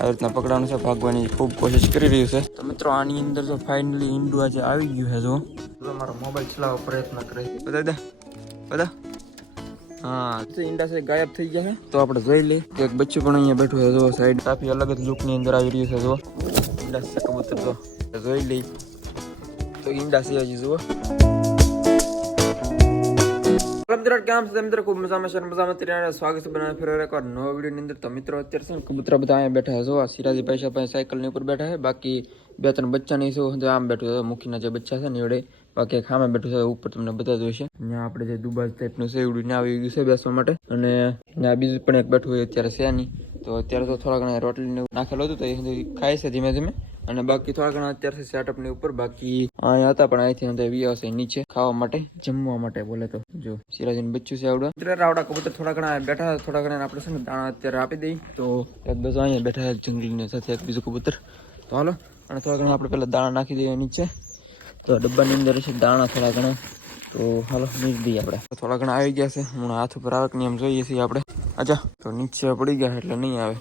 આવી રીતના પકડવાનું છે, ભાગવાની ખૂબ કોશિશ કરી રહ્યું છે. તો મિત્રો આની અંદર જો ફાઇનલી ઈંડું આજે આવી ગયું છે. જો મારો મોબાઈલ ચલાવવાનો પ્રયત્ન કરે બધા હા ઈંડા છે ગાયબ થઈ ગયા છે. તો આપણે જોઈ લઈએ કે એક બચ્ચું પણ અહીંયા બેઠું છે. જો સાઈડ કાફી અલગ જ લુકની અંદર આવી રહ્યું છે. જો ઈંડા છે કબૂતર તો જોઈ લઈ તો ઈંડા છે હજી જુઓ. કેમ છે મિત્રો? ખૂબ મજામાં સ્વાગત છે બનાવે ફેર એકવાર નવા વિડીયોની અંદર. તો મિત્રો અત્યારે છે ને કબૂતરા બધા અહીંયા બેઠા છે. જો આ સિરાજી પૈસા પાસે સાયકલની ઉપર બેઠા છે. બાકી 2-3 બચ્ચા નહીં શું આમ બેઠું છે. મુખીના જે બચ્ચા છે ને એવડે બાકી એક સામે બેઠું છે. ઉપર તમને બતાવ્યું હશે. ત્યાં આપણે જે દુબાજ ટાઈપનું છે એવડું ત્યાં આવી ગયું છે બેસવા માટે. અને ત્યાં બીજું પણ એક બેઠું હોય અત્યારે છે નહીં. તો અત્યારે તો થોડા ઘણા રોટલીને નાખેલું હતું તો એ ખાય છે ધીમે ધીમે. અને બાકી થોડા ઘણા અત્યારે સેટઅપની ઉપર બાકી અહીંયા હતા પણ અહીંથી વી આવશે નીચે ખાવા માટે જમવા માટે બોલે તો. જો સિરાજીનું બચ્ચું છે આવડે અત્યારે આવડા કબૂતર થોડા ઘણા બેઠા થોડા ઘણા આપણે છે ને દાણા અત્યારે આપી દઈ. તો એક બધું અહીંયા બેઠા જંગલીની સાથે એક બીજું કબૂતર. તો હાલો અને થોડા ઘણા આપણે પેલા દાણા નાખી દઈએ નીચે. તો ડબ્બાની અંદર છે દાણા થોડા ઘણા. તો હાલો નીચે દઈએ આપણે. થોડા ઘણા આવી ગયા છે. હમણાં હાથ ઉપર આવકની એમ જોઈએ છીએ આપણે. અચ્છા તો નીચે પડી ગયા એટલે નહીં આવે.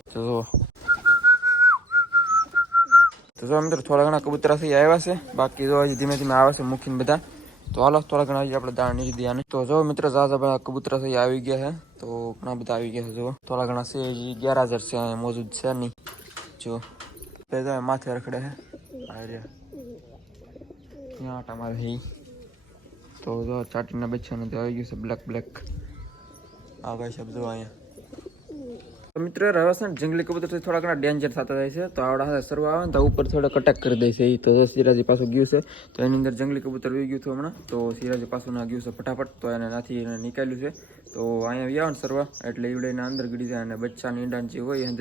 તો જો મિત્રો થોડા ઘણા કબૂતરાથી આવ્યા છે. બાકી જો હજી ધીમે ધીમે આવે છે મૂકીને બધા. તો હાલો થોડા ઘણા હજી આપણે દાણા નીચે દઈએ. તો જો મિત્રો ઝાઝા કબૂતરાથી આવી ગયા છે. તો ઘણા બધા આવી ગયા છે. જો થોડા ઘણા છે હજી 11,000 છે અહીંયા મોજૂદ છે નહીં. જો બે માથે રખડે છે ત્યાં આટા મારે છે. તો જો ચાટીના બચ્ચાનું તો આવી ગયું છે બ્લેક આ ભાઈ શબ્દ જો અહીંયા. તો મિત્રો હવે છે ને જંગલી કબૂતરથી થોડા ઘણા ડેન્જર થતા જાય છે. તો આવડા સરવા આવે ને તો ઉપર થોડોક અટેક કરી દે છે. તો સિરાજી પાછું ગયું છે. તો એની અંદર જંગલી કબૂતર વી ગયું હતું હમણાં. તો સિરાજી પાછું ના ગયું છે ફટાફટ. તો એને નાથી એને નીકાળ્યું છે. તો અહીંયા વ્યાવ ને સરવા એટલે ઈવડે અંદર ગળી જાય અને બચ્ચાની ઈંડા જે હોય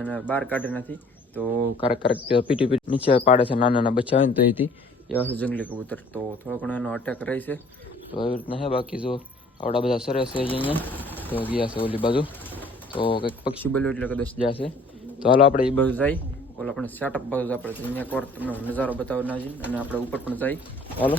એને બહાર કાઢી નાખી. તો ક્યારેક પીટી નીચે પાડે છે. નાના બચ્ચા હોય ને તો એથી એવા છે જંગલી કબૂતર. તો થોડો ઘણો એનો અટેક રહી છે. તો એવી રીતના છે. બાકી જો આવડા બધા સરસ છે અહીંયા. તો ગયા છે ઓલી બાજુ. તો કંઈક પક્ષી બોલ્યું એટલે કદાચ જશે. તો હાલો આપણે એ બાજુ જાય. ઓલા આપણે સેટઅપ બાજુ આપણે અહીંયા કોર તમને નજારો બતાવો નાજી અને આપણે ઉપર પણ જાય. હાલો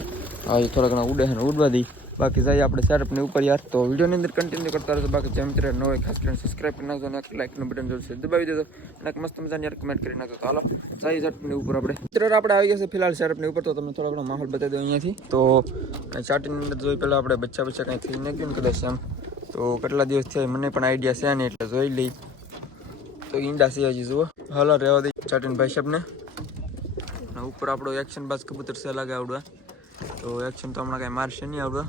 હા થોડા ઘણા ઉડે છે ને ઉડવા દઈ. બાકી જાય આપણે સેટઅપની ઉપર યાર. તો વિડીયોની અંદર કન્ટિન્યુ કરતા રહેજો. બાકી જે મિત્ર ન હોય ખાસ કરીને સબસ્ક્રાઈબ કરી નાખજો અને લાઈકનું બટન જોડશે દબાવી દેજો અને મસ્ત મજાની યાર કમેન્ટ કરી નાખજો. તો હાલો જાય સેટઅપની ઉપર આપણે મિત્ર આપણે આવી ગયા છે ફિલહાલ સેટઅપની ઉપર. તો તમને થોડા ઘણો માહોલ બતાવી દો અહીંયાથી. તો ચાટીની અંદર જોઈ પહેલાં આપણે બચ્ચા કંઈ થઈ નાખ્યું ને કદાચ એમ. તો કેટલા દિવસ થયા મને પણ આઈડિયા છે ને એટલે જોઈ લઈ. તો ઈંડા છે હજી જુઓ. હાલો રહેવા દઈ ચાટીન ભાઈ સાહેબને. ઉપર આપણો એક્શન બાજ કબૂતર છે લાગે આવડવા. તો એક્શન તો હમણાં કાંઈ મારશે નહીં આવડવા.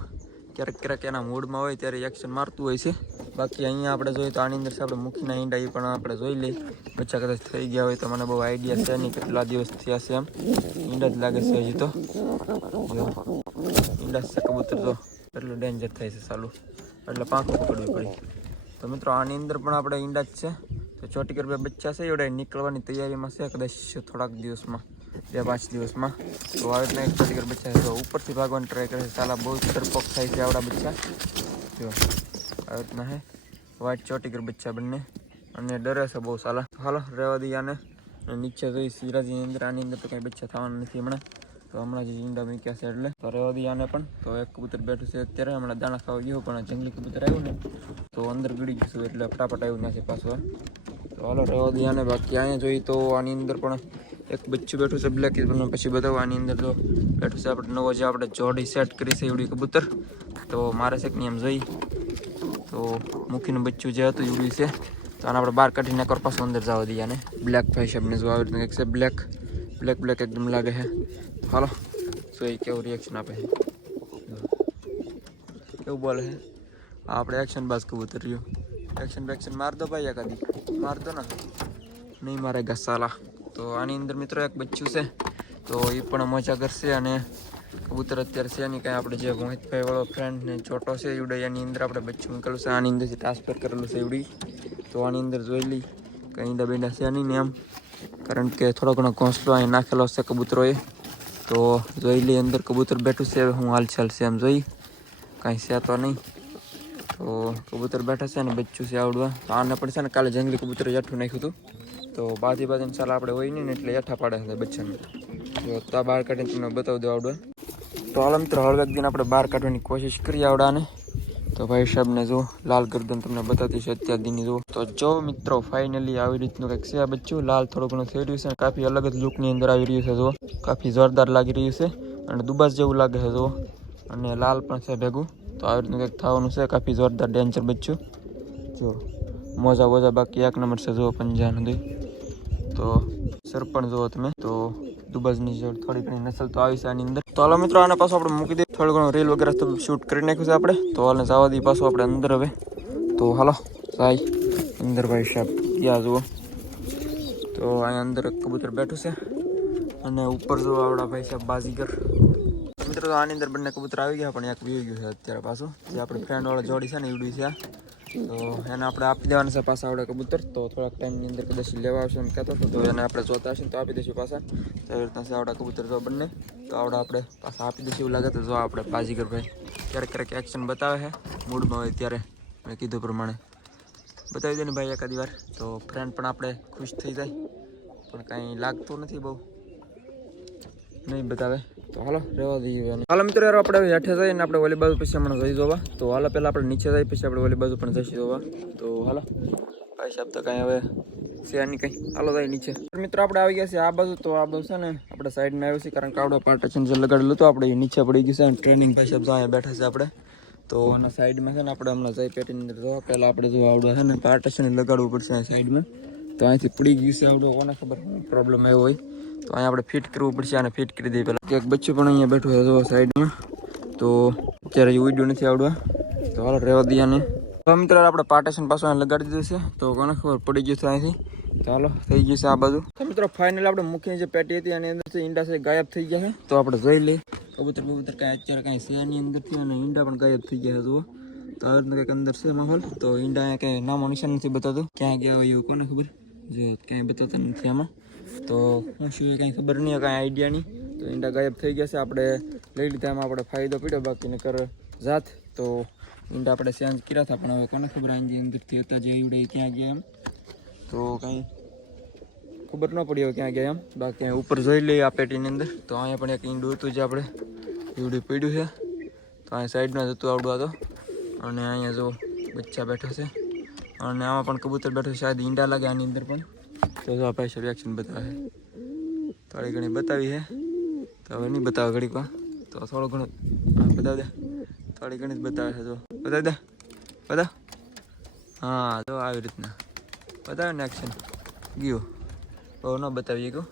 ક્યારેક એના મૂડમાં હોય ત્યારે એક્શન મારતું હોય છે. બાકી અહીંયા આપણે જોઈએ તો આની અંદર આપણે મુખીના ઈંડા એ પણ આપણે જોઈ લઈ. બચ્ચા કદાચ થઈ ગયા હોય તો મને બહુ આઈડિયા છે નહીં કેટલા દિવસ થયા છે એમ. ઈંડા જ લાગે છે હજી તો. ઈંડા છે કબૂતર તો એટલું ડેન્જર થાય છે ચાલુ એટલે પાંખો પકડવી પડી. તો મિત્રો આની અંદર પણ આપણે ઈંડા જ છે. તો ચોટીકર બે બચ્ચા છે એવડે નીકળવાની તૈયારીમાં છે કદાચ થોડાક દિવસમાં 2-5 દિવસમાં. તો આવી રીતના એક ચોટીકર બચ્ચા છે. તો ઉપરથી ભાગવાની ટ્રાય કરે છે. ચાલા બહુ ડરપોક થાય છે આવડા બચ્ચા. જો આવી રીતના હે વ્હાઈટ ચોટીકર બચ્ચા બંને અને ડરે છે બહુ સાલા. હાલો રહેવા દઈએ આને. નીચે જોઈ સિરાજીની અંદર આની અંદર તો કંઈ બચ્ચા થવાના નથી હમણાં. તો હમણાં જે ઈંડા મૂક્યા છે એટલે તો રહેવા દઈએ આને પણ. તો એક કબૂતર બેઠું છે અત્યારે હમણાં દાણા ખાવા ગયું પણ જંગલી કબૂતર આવ્યું ને તો અંદર ગળી ગયું એટલે ફટાફટ આવ્યું નથી પાછું. તો હાલો રહેવા દઈએ આને. બાકી અહીંયા જોઈએ તો આની અંદર પણ એક બચ્ચું બેઠું છે બ્લેક. પછી બતાવું આની અંદર તો બેઠું છે આપણે નવો જે આપણે જોડી સેટ કરી છે એવડી કબૂતર. તો મારે છે કે નહીં એમ જોઈ. તો મૂકીનું બચ્ચું જે હતું એવડું છે. તો આને આપણે બહાર કાઢીને એકવાર પાછું અંદર જવા દઈએ આને. બ્લેક ભાઈ સાહેબને જો આવી રીતના એક છે બ્લેક એકદમ લાગે છે. હાલો સો એ કેવું રિએક્શન આપે છે કેવું બોલે છે. આપણે એક્શન બાજ કબૂતર રહ્યું. એક્શન માર દો ભાઈ એકાદી માર દો ને. નહીં મારે ઘસાલા. તો આની અંદર મિત્રો એક બચ્ચું છે. તો એ પણ મજા કરશે અને કબૂતર અત્યારે છે નહીં કાંઈ. આપણે જે મોહિતભાઈ વાળો ફ્રેન્ડ ને છોટો છે એવડે એની અંદર આપણે બચ્ચું મૂકેલું છે. આની અંદરથી ટ્રાન્સફર કરેલું છે એવડી. તો આની અંદર જોઈ લઈ કંઈ ઈંડા બેંડા છે નહીં ને એમ. કારણ કે થોડો ઘણો ઘોંસલો અહીં નાખેલો છે કબૂતરોએ. તો જોઈ લઈ અંદર કબૂતર બેઠું છે. હું હાલચાલ છે એમ જોઈ કાંઈ છે તો નહીં. તો કબૂતર બેઠા છે ને બચ્ચું છે આવડવા. તો આને પણ છે ને કાલે જંગલી કબૂતર હેઠું નાખ્યું હતું. તો બાજીને ચાલ આપણે હોય નહીં ને એટલે હેઠા પાડે છે બચ્ચાને. તો ત્યાં બહાર કાઢીને તમને બતાવી દો આવડવા. તો હાલ મિત્રો હળવેક દિન આપણે બહાર કાઢવાની કોશિશ કરીએ આવડાને. તો તો ભાઈ સાહેબને જો લાલ ગરદન તમને બતાવતી છે અત્યાર દીની જો. તો જો મિત્રો ફાઇનલી આવી રીતનું કંઈક છે આ બચ્ચું. લાલ થોડું ઘણું થઈ રહ્યું છે, કાફી અલગ જ લુકની અંદર આવી રહ્યું છે જો. કાફી જોરદાર લાગી રહ્યું છે અને દુબાસ જેવું લાગે છે જો. અને લાલ પણ છે ભેગું. તો આવી રીતનું કંઈક થવાનું છે, કાફી જોરદાર ડેન્જર બચ્ચું જો. મોજા વોજા બાકી એક નંબર છે જો, પંજા નથી. તો સર પણ જુઓ તમે. તો દુબાજની જો થોડી ઘણી નસલ તો આવી છે આની અંદર. તો હાલો મિત્રો આને પાછું આપણે મૂકી દઈએ. થોડું ઘણું રીલ વગેરે તો શૂટ કરી નાખ્યું છે આપણે. તો હાલે જવા દઈએ પાછું આપણે અંદર હવે. તો હાલો સાઈ અંદર ભાઈ સાહેબ ક્યાં જુઓ. તો અહીંયા અંદર કબૂતર બેઠું છે અને ઉપર જો આવડા ભાઈ સાહેબ બાજીગર. મિત્રો તો આની અંદર બંને કબૂતર આવી ગયા, પણ એક વી ગયું છે અત્યારે પાછું. જે આપણી ફ્રેન્ડ વાળા જોડી છે ને એવડી છે. તો એને આપણે આપી દેવાના છે પાછા આવડે કબૂતર. તો થોડાક ટાઈમની અંદર કદાચ લેવા આવશે એમ કહેતો હતો. તો એને આપણે જોતા હશે તો આપી દઈશું પાછા. તો એવી રીતના છે આવડા કબૂતર જો બંને. તો આવડા આપણે પાછા આપી દઈશું એવું લાગે તો જો આપણે બાજીગર ભાઈ ક્યારેક ક્યારેક એક્શન બતાવે છે મૂડમાં હોય ત્યારે. મેં કીધું પ્રમાણે બતાવી દે ને ભાઈ એકાદી વાર. તો ફ્રેન્ડ પણ આપણે ખુશ થઈ જાય, પણ કાંઈ લાગતું નથી બહુ, નહીં બતાવે. તો હાલો રહેવા દઈએ. હાલો મિત્રો યાર આપણે હેઠે જઈએ ને આપણે ઓલી બાજુ પછી હમણાં જઈ જોવા. તો હાલો પહેલાં આપણે નીચે જઈએ પછી આપણે ઓલી બાજુ પણ જઈશું જોવા. તો હાલો ભાઈ સાહેબ તો કાંઈ હવે છે નહીં કંઈ. હાલો જાય નીચે. મિત્રો આપણે આવી ગયા છે આ બાજુ. તો આ બાજુ છે ને આપણે સાઈડમાં આવ્યું છે, કારણ કે આવડો પાર્ટેશન જે લગાડેલું હતું આપણે એ નીચે પડી ગયું છે. અને ટ્રેનિંગ ભાઈ સાહેબ અહીંયા બેઠા છે આપણે. તો એના સાઈડમાં છે ને આપણે હમણાં જઈ પેટીની અંદર જોવા. પહેલાં આપણે જો આવડો છે ને પાર્ટેશન લગાડવું પડશે આ સાઈડમાં. તો અહીંથી પડી ગયું છે આવડો, કોને ખબર પ્રોબ્લેમ આવ્યો હોય. તો અહીંયા આપણે ફિટ કરવું પડશે, આને ફિટ કરી દઈએ પહેલાં. એક બચ્ચું પણ અહીંયા બેઠું છે જો સાઈડમાં. તો અત્યારે ઉડ્યું નથી આવડવા. તો હાલો રહેવા દઈએ ને. તો મિત્રો આપણે પાર્ટેશન પાછું અહીંયા લગાડી દીધું છે. તો કોને ખબર પડી ગયું છે અહીંથી. ચાલો થઈ ગયું છે આ બાજુ. તો મિત્રો ફાઇનલ આપણે મૂકીને જે પેટી હતી એની અંદરથી ઈંડા છે ગાયબ થઈ ગયા છે. તો આપણે જોઈ લઈએ. કબૂતર કાંઈ અત્યારે કાંઈ છે એની અંદરથી, અને ઈંડા પણ ગાયબ થઈ ગયા છે જુઓ. તો આવી રીતનું કંઈક અંદર છે માહોલ. તો ઈંડા અહીંયા કંઈ નામો નિશાન નથી બતાતું ક્યાં ગયા હોય એવું કોને ખબર. જો ક્યાંય બતાવતા નથી આમાં. તો હું શું કાંઈ ખબર નહીં, કાંઈ આઈડિયા નહીં. તો ઈંડા ગાયબ થઈ ગયા છે. આપણે લઈ લીધા, એમાં આપણે ફાયદો પડ્યો. બાકી નકર જાત તો ઈંડા આપણે ચેન્જ કર્યા હતા, પણ હવે કોને ખબર આની અંદરથી હતા જે ઈવડે ક્યાં ગયા એમ. તો કાંઈ ખબર ન પડી હવે ક્યાં ગયા એમ. બાકી ઉપર જોઈ લઈએ આ પેટીની અંદર. તો અહીંયા પણ એક ઈંડું હતું જે આપણે ઈવડું પડ્યું છે. તો અહીંયા સાઈડમાં જતું આવડું હતો. અને અહીંયા જો બચ્ચા બેઠા છે. અને આમાં પણ કબૂતર બેઠું છે, શાયદ ઈંડા લાગે આની અંદર પણ. તો જો આ ભાઈ સાહેબ એક્શન બતાવે છે. થોડી ઘણી બતાવી છે. તો હવે નહીં બતાવે ઘડીકમાં. તો થોડું ઘણું બતાવી દે. થોડી ઘણી જ બતાવે છે જો. બતાવી દે બતાવ. હા જો આવી રીતના બતાવે ને એક્શન. ગયું બહુ ન બતાવીએ ગયું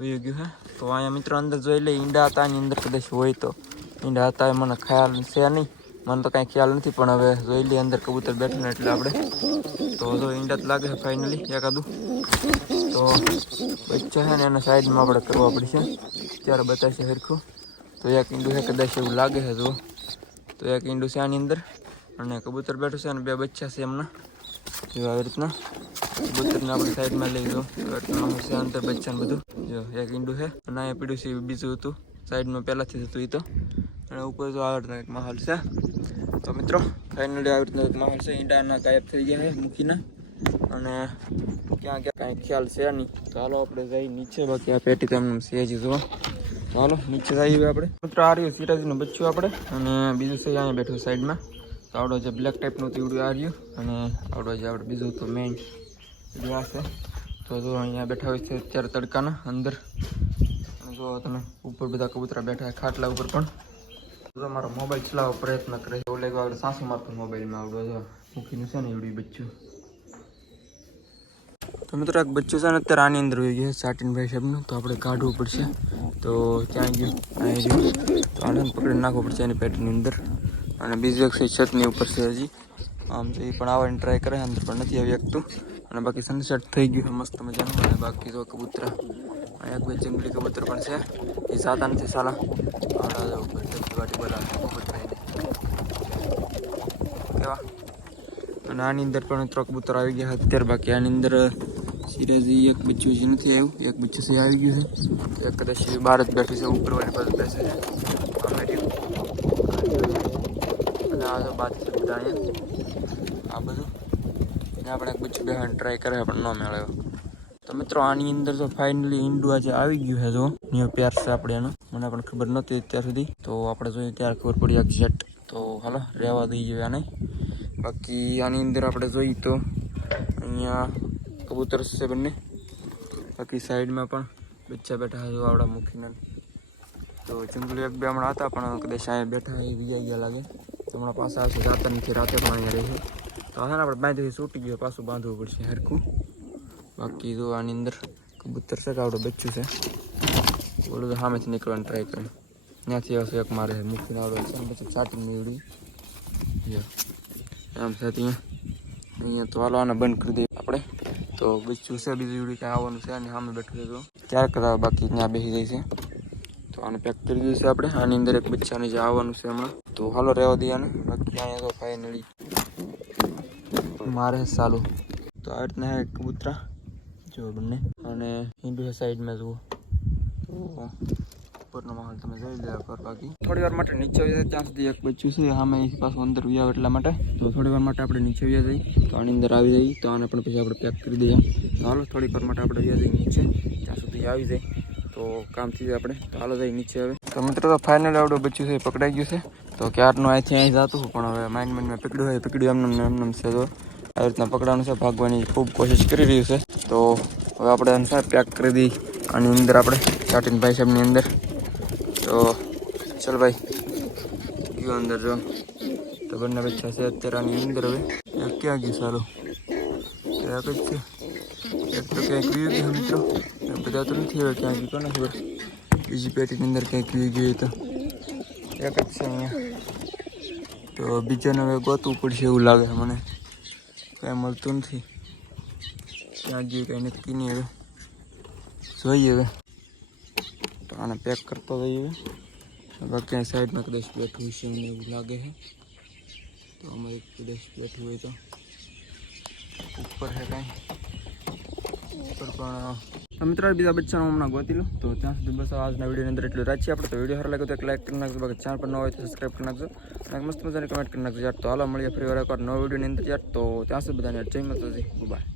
વયું ગયું હે. તો અહીંયા મિત્રો અંદર જોઈ લે ઈંડા હતા એની અંદર કદાચ હોય તો. ઈંડા હતા એ મને ખ્યાલ છે નહીં, મને તો કાંઈ ખ્યાલ નથી. પણ હવે જોઈ લઈએ અંદર કબૂતર બેઠું ને એટલે આપણે. તો જો ઈંડા જ લાગે છે ફાઇનલી એકાદું. તો બચ્ચા છે ને એના સાઈડમાં આપણે કરવા પડશે. ત્યારે બતાવશે સરખું. તો એક ઈંડું છે કદાચ એવું લાગે છે જો. તો એક ઈંડું છે આની અંદર અને કબૂતર બેઠું છે અને બે બચ્ચા છે એમના. જો આવી રીતના કબૂતરને આપણે સાઈડમાં લઈ દો. છે અંદર બચ્ચાને બધું. જો એક ઈંડું છે અને અહીંયા પીડું છે બીજું હતું સાઈડમાં પહેલાંથી હતું એ તો. અને ઉપર જો આવી રીતના એક માહોલ છે. તો મિત્રો ફાઇનલી આવી રીતનો એક માહોલ છે. ઈંડાના ગાયબ થઈ ગયા છે મૂકીને. અને ક્યાં કાંઈ ખ્યાલ છે નહીં. તો હાલો આપણે જઈ નીચે. બાકી આ પેટી તો એમને છે જ જોવા. તો હાલો નીચે જઈએ આપણે. મિત્રો આ રહ્યું સિરાજીનું બચ્ચું આપણે. અને બીજું છે અહીંયા બેઠું સાઈડમાં. તો આવડો જે બ્લેક ટાઈપનું તીવડું આ રહ્યું. અને આવડો જે આપણે બીજું તો મેઇન જોવા છે. તો જો અહીંયા બેઠા હોય છે અત્યારે તડકાના અંદર. અને જો તમે ઉપર બધા કબૂતરા બેઠા ખાટલા ઉપર પણ. જો મારો મોબાઈલ ચલાવવાનો પ્રયત્ન કરે છે. એવું લાગ્યું આપણે સાસુ મારતું મોબાઈલમાં આવડો જો મૂકીનું છે ને એવડું બચ્ચું. તો મિત્રો એક બચ્ચું છે ને અત્યારે આની અંદર હોઈ ગયું સાટીન ભાઈ સાહેબનું. તો આપણે કાઢવું પડશે. તો ક્યાં ગયું અહીં ગયું. તો આને પકડીને નાખવું પડશે એની પેટીની અંદર. અને બીજું એક છતની ઉપર છે હજી. આમ તો એ પણ આવવાની ટ્રાય કરે અંદર પણ નથી આવી શકતું. અને બાકી સનસેટ થઈ ગયું છે મસ્ત મજાનું. અને બાકી જો કબૂતરા અહીંયા કોઈ જંગલી કબૂતર પણ છે એ સાતા નથી સાલા. વાટી બોલાવે કબૂતરા કેવા. અને આની અંદર પણ 3 કબૂતર આવી ગયા અત્યારે. બાકી આની અંદર સિરાજી એક બચ્ચું જે નથી આવ્યું. એક બચ્ચું છે આવી ગયું છે. એક કદાચ બહાર જ બેઠું છે ઉપર વાળી બાજુ બેસે છે. અને આ તો બાદ છે બધા અહીંયા આ બધું. આપણે એક બચ્ચું બેહાને ટ્રાય કરે પણ ન મેળવ્યો. તો મિત્રો આની અંદર જો ફાઇનલી ઈંડું આજે આવી ગયું છે જો. ન્યૂ પેર છે આપણે એનો. મને પણ ખબર નહોતી અત્યાર સુધી. તો આપણે જોઈએ ત્યારે ખબર પડી એક્ઝેક્ટ. તો હાલો રહેવા દઈ જોઈએ આને. બાકી આની અંદર આપણે જોઈએ તો અહીંયા કબૂતર છે બંને. બાકી સાઈડમાં પણ બચ્ચા બેઠા છે આવડા મૂકીને. તો જંગલી એક બે હમણાં હતા પણ કદાચ અહીંયા બેઠા એ વિયા ગયા લાગે. તો હમણાં પાછા આવશે, જાતા નથી, રાતે પણ અહીંયા રહે છે. તો હા આપણે બાંધી છૂટી ગયો, પાછું બાંધવું પડશે હરખું. બાકી તો આની અંદર કબૂતર છે કે આવડું બચ્ચું છે. બોલું તો સામેથી નીકળવાની ટ્રાય કરે, ત્યાંથી આવશે એક મારે મૂકીને આવડો છે ને પછી ચાટીને નીવડી આમ છે. અહીંયા તો હાલો આને બંધ કરી દઈએ આપણે. તો બચ્ચું છે બીજું એવડી કાંઈ આવવાનું છે અને સામે બેઠું છે. તો ક્યારે કરાવે બાકી ત્યાં બેસી જાય છે. તો આને પેક કરી દીધું છે આપણે. આની અંદર એક બચ્ચાને જે આવવાનું છે હમણાં. તો હાલો રહેવા દઈએ આને. બાકી અહીંયા તો ફાઇનલી મારે સાલું. તો આ રીતના કબૂતરા જો બંને, અને હિન્દુ સાઈડમાં જુઓ તો ઉપરનો માહોલ તમે જોઈ લેવા પર. બાકી થોડી વાર માટે નીચે આવ્યા ત્યાં સુધી એક બચ્ચું છે સામે પાછું અંદર વ્યા એટલા માટે. તો થોડી વાર માટે આપણે નીચે વ્યા જઈએ. તો આની અંદર આવી જઈએ. તો આને પણ પછી આપણે પેક કરી દઈએ. તો હાલો થોડીક વાર માટે આપણે વ્યા જઈએ નીચે, ત્યાં સુધી આવી જાય તો કામ થઈ જાય આપણે. તો હાલો જઈએ નીચે હવે. તો મિત્રો તો ફાઇનલ આવડું બચ્ચું છે પકડાઈ ગયું છે. તો ક્યારનું અહીંથી અહીં જતું પણ હવે માઇન્ડ મેં પકડ્યું એમને છે. તો આવી રીતના પકડવાનું છે, ભાગવાની ખૂબ કોશિશ કરી રહ્યું છે. તો હવે આપણે સાહેબ પેક કરી દઈએ આની અંદર આપણે ચાટીન ભાઈ સાહેબની અંદર. તો ચાલ ભાઈ ગયો અંદર જો. તો બંને બચ્ચા છે અત્યારે આની અંદર. હવે એક ક્યાં ગયું સારું એક જ છે. એક તો ક્યાંક વીયું ગયું મિત્રો, બધા તો નથી હવે ક્યાં ગયું કોને ખબર. બીજી પેટીની અંદર ક્યાંક વીયું ગયું તો એક જ છે અહીંયા. તો બીજાને હવે ગોતવું પડશે એવું લાગે છે મને, કાંઈ મળતું નથી. ક્યાં ગયું કાંઈ નક્કી નહીં. હવે જોઈએ હવે. તો આને પેક કરતા જઈએ. બાકી ક્યાંય સાઈડમાં કદાચ બેઠું છે મને એવું લાગે છે. તો આમાં એક કદાચ બેઠું હોય તો ઉપર છે કાંઈ ઉપર પણ મિત્રો બીજા બચ્ચાનું હમણાં ગોતી લો. તો ત્યાં સુધી બસ આજના વિડીયોની અંદર એટલું રાખીએ આપણે. તો વિડીયો સારો લાગે તો એક લાઈક કરી નાખજો. બાકી ચેનલ પર ન હોય તો સબસ્ક્રાઈબ કરી નાખજો અને મસ્ત મજાની કમેન્ટ કરી નાખજો યાર. તો હાલો મળીએ ફરી વાર એકવાર નવા વિડીયોની અંદર યાર. તો ત્યાં સુધી બધાને જય માતાજી, બાય.